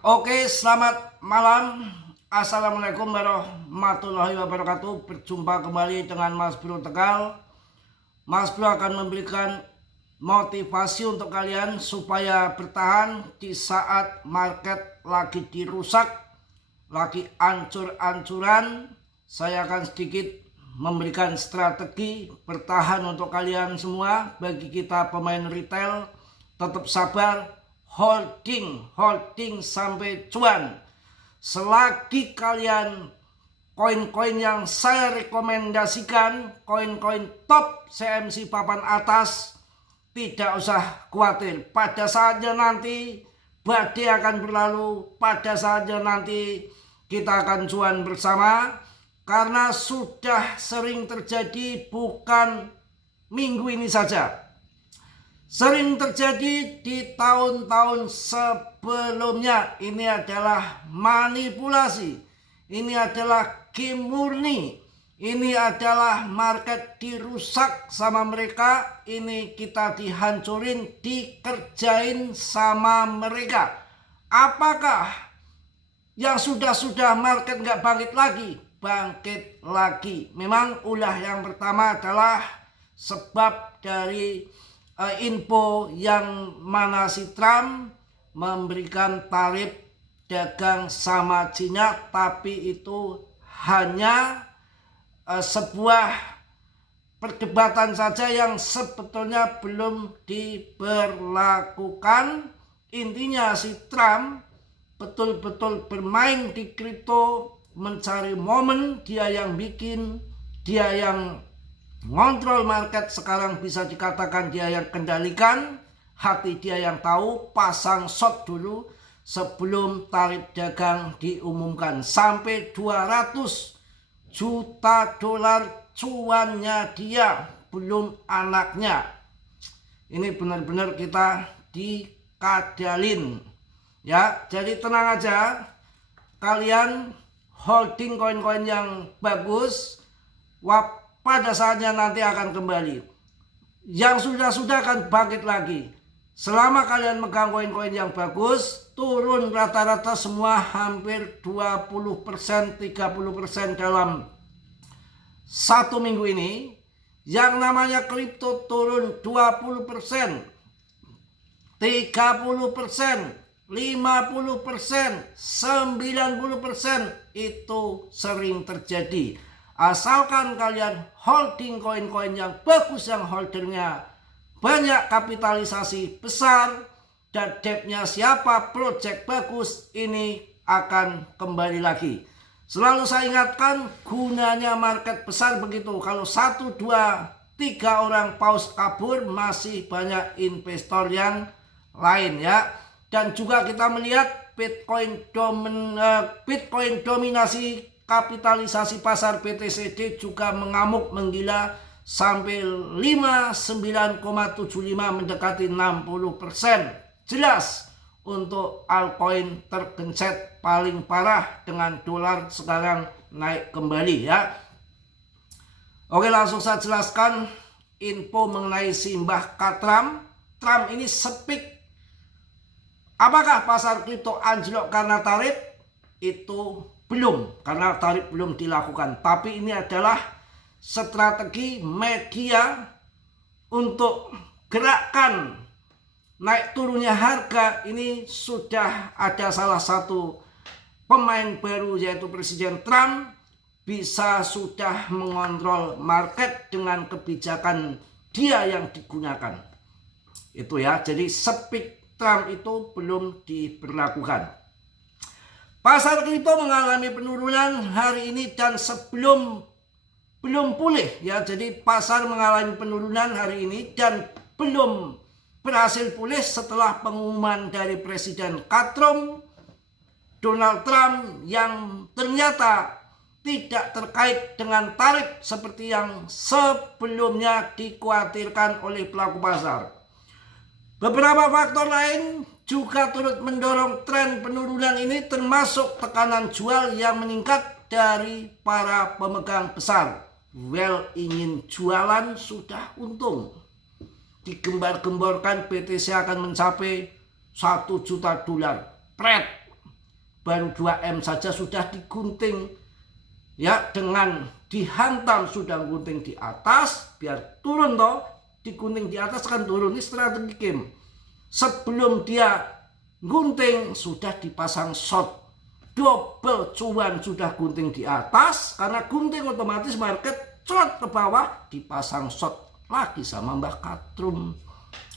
Oke, selamat malam. Assalamualaikum warahmatullahi wabarakatuh. Berjumpa kembali dengan Mas Bro Tegal. Mas Bro akan memberikan motivasi untuk kalian supaya bertahan di saat market lagi dirusak, lagi ancur-ancuran. Saya akan sedikit memberikan strategi bertahan untuk kalian semua. Bagi kita pemain retail, tetap sabar, holding sampai cuan. Selagi kalian koin-koin yang saya rekomendasikan, koin-koin top CMC papan atas, tidak usah khawatir. Pada saatnya nanti badai akan berlalu, pada saatnya nanti kita akan cuan bersama. Karena sudah sering terjadi, bukan minggu ini saja, sering terjadi di tahun-tahun sebelumnya. Ini adalah manipulasi, ini adalah game murni, ini adalah market dirusak sama mereka, ini kita dihancurin, dikerjain sama mereka. Apakah yang sudah market nggak bangkit lagi? Bangkit lagi. Memang ulah yang pertama adalah sebab dari info yang mana si Trump memberikan tarif dagang sama Cina, tapi itu hanya sebuah perdebatan saja yang sebetulnya belum diberlakukan. Intinya si Trump betul-betul bermain di kripto, mencari momen, dia yang bikin, dia yang ngontrol market. Sekarang bisa dikatakan dia yang kendalikan, hati dia yang tahu. Pasang short dulu sebelum tarif dagang diumumkan. Sampai 200 juta dolar cuannya dia, belum anaknya. Ini benar-benar kita dikadalin ya. Jadi tenang aja, kalian holding koin-koin yang bagus, pada saatnya nanti akan kembali. Yang sudah akan bangkit lagi. Selama kalian megang koin-koin yang bagus, turun rata-rata semua hampir 20%, 30% dalam satu minggu ini. Yang namanya kripto turun 20%, 30%, 50%, 90% itu sering terjadi. Asalkan kalian holding koin-koin yang bagus, yang holdernya banyak, kapitalisasi besar, dan debtnya siapa, project bagus, ini akan kembali lagi. Selalu saya ingatkan, gunanya market besar begitu. Kalau 1, 2, 3 orang paus kabur, masih banyak investor yang lain ya. Dan juga kita melihat Bitcoin dominasi kapitalisasi pasar BTCD juga mengamuk, menggila sampai 59,75, mendekati 60%. Jelas untuk altcoin tergencet paling parah, dengan dolar sekarang naik kembali ya. Oke, langsung saya jelaskan info mengenai Simbah Katram. Trump ini speak. Apakah pasar kripto anjlok karena tarif? Itu belum, karena tarif belum dilakukan. Tapi ini adalah strategi media untuk gerakan naik turunnya harga. Ini sudah ada salah satu pemain baru, yaitu Presiden Trump, bisa sudah mengontrol market dengan kebijakan dia yang digunakan. Itu ya, jadi speak Trump itu belum diberlakukan. Pasar kripto mengalami penurunan hari ini dan sebelum belum pulih ya. Jadi pasar mengalami penurunan hari ini dan belum berhasil pulih setelah pengumuman dari Presiden Katrom Donald Trump yang ternyata tidak terkait dengan tarif seperti yang sebelumnya dikhawatirkan oleh pelaku pasar. Beberapa faktor lain juga turut mendorong tren penurunan ini, termasuk tekanan jual yang meningkat dari para pemegang besar. Well, ingin jualan sudah untung. Digembar-gemborkan BTC akan mencapai 1 juta dolar. Pret. baru 2M saja sudah digunting. Ya, dengan dihantam sudah gunting di atas, biar turun toh, digunting di atas kan turun. Ini strategi game. Sebelum dia gunting sudah dipasang short. Double cuan sudah gunting di atas, karena gunting otomatis market short ke bawah, dipasang short lagi sama Mbah Katrum.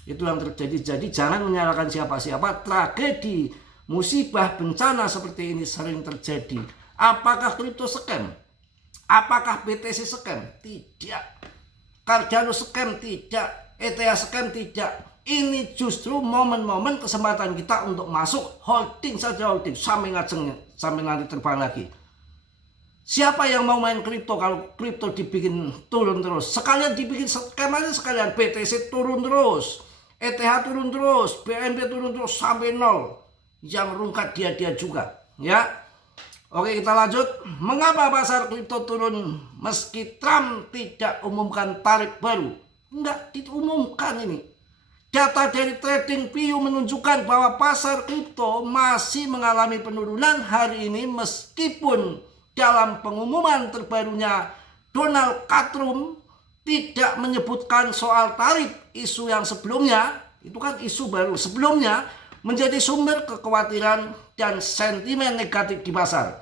Itu yang terjadi. Jadi jangan menyalahkan siapa-siapa. Tragedi, musibah, bencana seperti ini sering terjadi. Apakah kripto scam? Apakah BTC scam? Tidak. Cardano scam? Tidak. ETH scam? Tidak. Ini justru momen-momen kesempatan kita untuk masuk, holding saja, holding sampai ngajeng, sampai nanti terbang lagi. Siapa yang mau main kripto kalau kripto dibikin turun terus? Sekalian dibikin scam aja sekalian. BTC turun terus, ETH turun terus, BNB turun terus sampai nol. Yang rungkat dia juga, ya. Oke, kita lanjut. Mengapa pasar kripto turun meski Trump tidak umumkan tarif baru? Enggak diumumkan ini. Data dari TradingView menunjukkan bahwa pasar kripto masih mengalami penurunan hari ini meskipun dalam pengumuman terbarunya Donald Trump tidak menyebutkan soal tarif. Isu yang sebelumnya, itu kan isu baru, sebelumnya menjadi sumber kekhawatiran dan sentimen negatif di pasar.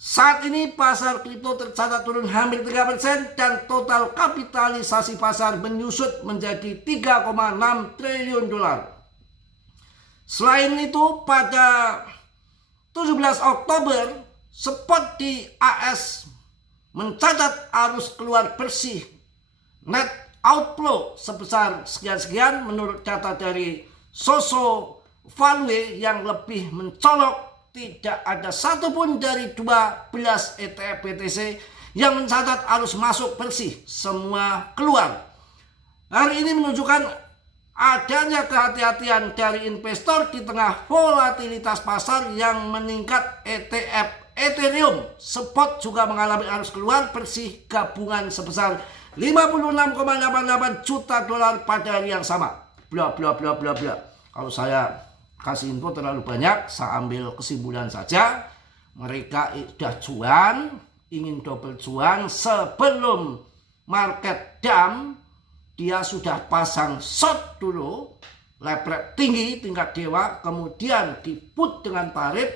Saat ini pasar kripto tercatat turun hampir 3% dan total kapitalisasi pasar menyusut menjadi 3,6 triliun dolar. Selain itu, pada 17 Oktober, spot di AS mencatat arus keluar bersih net outflow sebesar sekian-sekian menurut data dari Soso Value yang lebih mencolok. Tidak ada satupun dari 12 ETF BTC yang mencatat arus masuk bersih, semua keluar. Hari ini menunjukkan adanya kehati-hatian dari investor di tengah volatilitas pasar yang meningkat. ETF Ethereum spot juga mengalami arus keluar bersih gabungan sebesar 56,88 juta dolar pada hari yang sama. Bla bla bla bla bla. Kalau saya kasih info terlalu banyak, saya ambil kesimpulan saja. Mereka sudah cuan, ingin double cuan sebelum market dump. Dia sudah pasang short dulu, leverage tinggi tingkat dewa, kemudian diput dengan tarif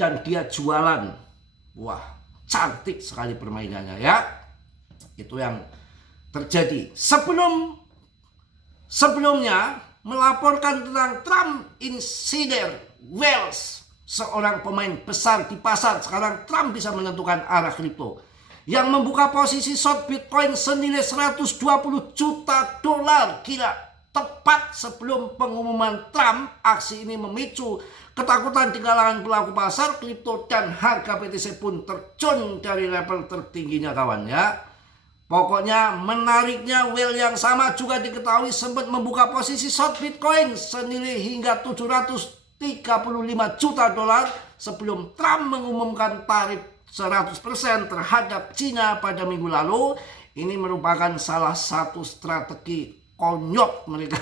dan dia jualan. Wah, cantik sekali permainannya ya. Itu yang terjadi. Sebelumnya melaporkan tentang Trump Insider Wells, seorang pemain besar di pasar. Sekarang Trump bisa menentukan arah kripto, yang membuka posisi short Bitcoin senilai 120 juta dolar. Gila, tepat sebelum pengumuman Trump. Aksi ini memicu ketakutan di kalangan pelaku pasar kripto dan harga BTC pun terjun dari level tertingginya kawan ya. Pokoknya menariknya, Well yang sama juga diketahui sempat membuka posisi short Bitcoin senilai hingga 735 juta dolar sebelum Trump mengumumkan tarif 100% terhadap Cina pada minggu lalu. Ini merupakan salah satu strategi konyol mereka,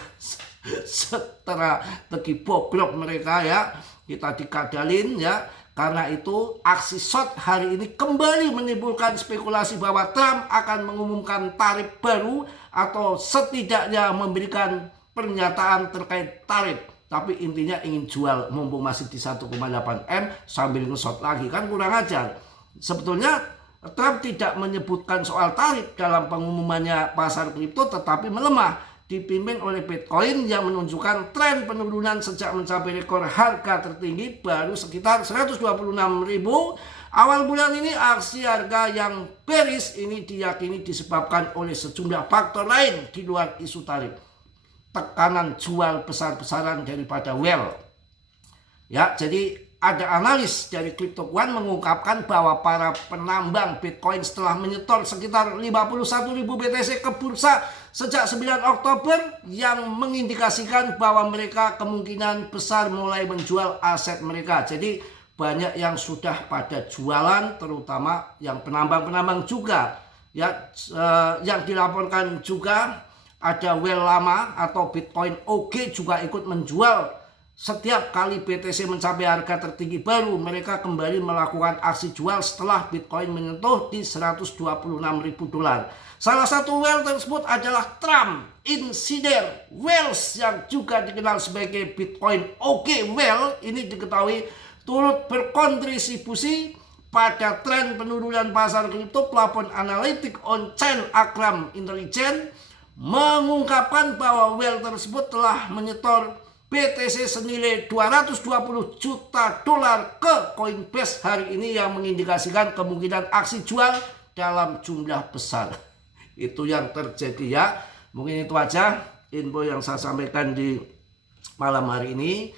strategi bobrok mereka ya. Kita dikadalin ya. Karena itu aksi short hari ini kembali menimbulkan spekulasi bahwa Trump akan mengumumkan tarif baru atau setidaknya memberikan pernyataan terkait tarif. Tapi intinya ingin jual mumpung masih di 1,8 M sambil nge-short lagi, kan kurang ajar. Sebetulnya Trump tidak menyebutkan soal tarif dalam pengumumannya pasar kripto, tetapi melemah dipimpin oleh Bitcoin yang menunjukkan tren penurunan sejak mencapai rekor harga tertinggi baru sekitar 126.000. Awal bulan ini aksi harga yang bearish ini diyakini disebabkan oleh sejumlah faktor lain di luar isu tarif. Tekanan jual besar-besaran daripada Well. Ya, jadi ada analis dari CryptoQuant mengungkapkan bahwa para penambang Bitcoin setelah menyetor sekitar 51.000 BTC ke bursa sejak 9 Oktober yang mengindikasikan bahwa mereka kemungkinan besar mulai menjual aset mereka. Jadi banyak yang sudah pada jualan, terutama yang penambang-penambang juga. Ya, yang dilaporkan juga ada Well lama atau Bitcoin OG juga ikut menjual setiap kali BTC mencapai harga tertinggi baru, mereka kembali melakukan aksi jual setelah Bitcoin menyentuh di $126.000. Salah satu whale tersebut adalah Trump Insider Whales yang juga dikenal sebagai Bitcoin OK Whale. Ini diketahui turut berkontribusi pada tren penurunan pasar kripto. Plafon analitik on-chain Akram Intelligence mengungkapkan bahwa whale tersebut telah menyetor BTC senilai $220 juta ke Coinbase hari ini, yang mengindikasikan kemungkinan aksi jual dalam jumlah besar. Itu yang terjadi ya. Mungkin itu aja info yang saya sampaikan di malam hari ini.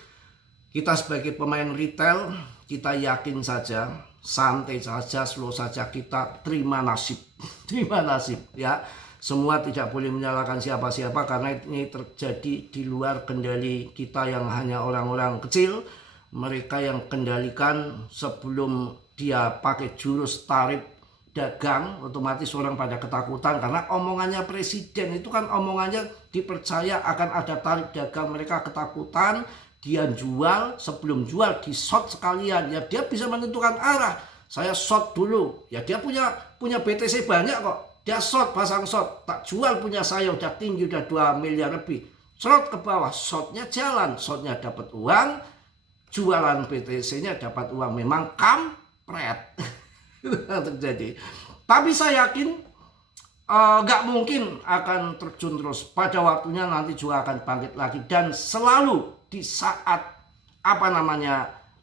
Kita sebagai pemain retail, kita yakin saja, santai saja, slow saja, kita terima nasib. Terima nasib ya. Semua tidak boleh menyalahkan siapa-siapa karena ini terjadi di luar kendali kita yang hanya orang-orang kecil. Mereka yang kendalikan sebelum dia pakai jurus tarif dagang, otomatis orang pada ketakutan karena omongannya presiden itu kan omongannya dipercaya akan ada tarif dagang. Mereka ketakutan, dia jual, sebelum jual di short sekalian. Ya dia bisa menentukan arah. Saya short dulu. Ya dia punya BTC banyak kok. Dia short, pasang short, tak jual punya saya udah tinggi, udah 2 miliar lebih. Short ke bawah, shortnya jalan, shortnya dapat uang, jualan BTC-nya dapat uang. Memang kampret. Itu yang terjadi. Tapi saya yakin gak mungkin akan terjun terus. Pada waktunya nanti juga akan bangkit lagi. Dan selalu di saat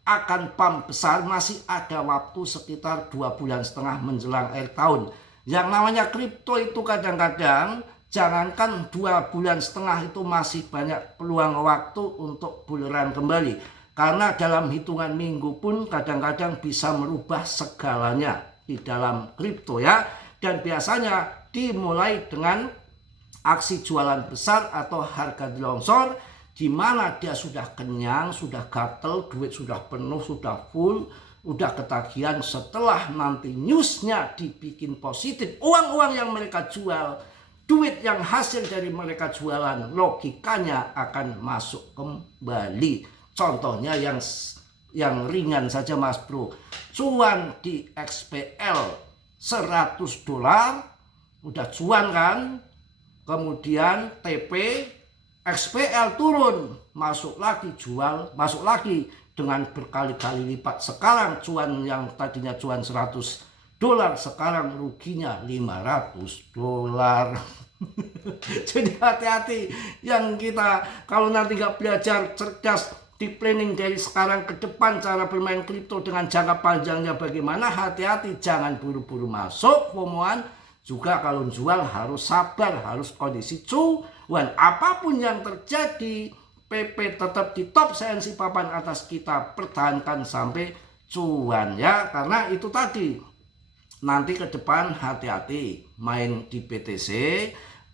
akan pump besar, masih ada waktu sekitar 2,5 bulan menjelang akhir tahun. Yang namanya kripto itu kadang-kadang jangankan 2,5 bulan itu masih banyak peluang waktu untuk buleran kembali. Karena dalam hitungan minggu pun kadang-kadang bisa merubah segalanya di dalam kripto ya. Dan biasanya dimulai dengan aksi jualan besar atau harga longsor, di mana dia sudah kenyang, sudah gatel, duit sudah penuh, sudah full, udah ketagihan. Setelah nanti newsnya dibikin positif, uang-uang yang mereka jual, duit yang hasil dari mereka jualan, logikanya akan masuk kembali. Contohnya yang ringan saja Mas Bro, cuan di XPL $100, udah cuan kan, kemudian TP XPL turun, masuk lagi jual, masuk lagi dengan berkali-kali lipat. Sekarang cuan yang tadinya cuan $100, sekarang ruginya $500. Jadi hati-hati yang kita, kalau nanti nggak belajar cerdas di planning dari sekarang ke depan cara bermain kripto dengan jangka panjangnya bagaimana, hati-hati, jangan buru-buru masuk, FOMOan. Juga kalau jual harus sabar, harus kondisi cuan. Apapun yang terjadi, PP tetap di top CNC papan atas, kita pertahankan sampai cuan ya. Karena itu tadi, nanti ke depan hati-hati main di BTC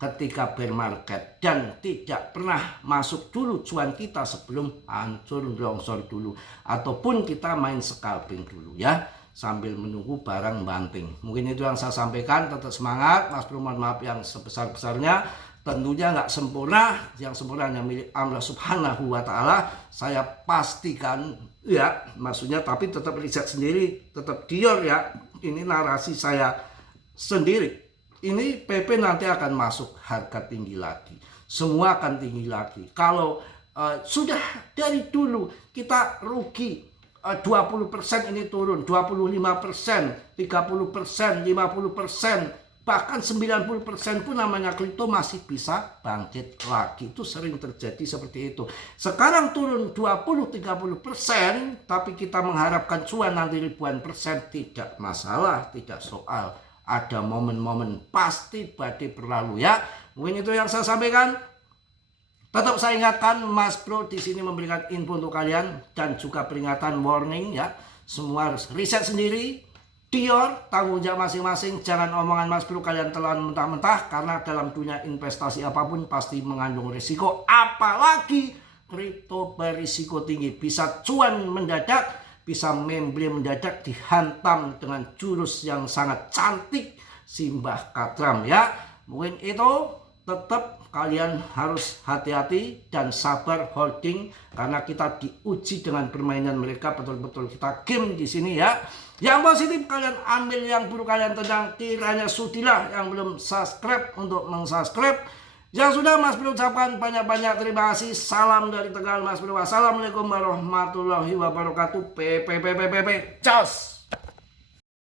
ketika bear market dan tidak pernah masuk dulu cuan kita sebelum hancur longsor dulu, ataupun kita main scalping dulu ya, sambil menunggu barang banting. Mungkin itu yang saya sampaikan. Tetap semangat Mas Bro, mohon maaf yang sebesar-besarnya. Tentunya nggak sempurna, yang sempurna hanya milik Allah Subhanahu wa Ta'ala. Saya pastikan ya, maksudnya, tapi tetap riset sendiri, tetap dior ya. Ini narasi saya sendiri. Ini PP nanti akan masuk harga tinggi lagi, semua akan tinggi lagi. Kalau sudah dari dulu kita rugi 20%, ini turun 25%, 30%, 50%, bahkan 90% pun namanya kripto masih bisa bangkit lagi. Itu sering terjadi seperti itu. Sekarang turun 20-30%, tapi kita mengharapkan cuan nanti ribuan persen, tidak masalah, tidak soal. Ada momen-momen pasti badai berlalu ya. Mungkin itu yang saya sampaikan. Tetap saya ingatkan, Mas Bro di sini memberikan info untuk kalian dan juga peringatan, warning ya. Semua harus riset sendiri. Dior, tanggung jawab masing-masing. Jangan omongan Mas Bro kalian telan mentah-mentah, karena dalam dunia investasi apapun pasti mengandung risiko. Apalagi kripto berisiko tinggi. Bisa cuan mendadak, bisa membeli mendadak, dihantam dengan jurus yang sangat cantik Simbah Katram ya. Mungkin itu, tetap kalian harus hati-hati dan sabar holding karena kita diuji dengan permainan mereka. Betul-betul kita game di sini ya. Yang positif kalian ambil, yang buruk kalian tendang. Kiranya sudilah yang belum subscribe untuk meng-subscribe. Yang sudah, Mas Bro ucapkan banyak-banyak terima kasih. Salam dari Tegal, Mas Bro. Assalamualaikum warahmatullahi wabarakatuh. Ciao.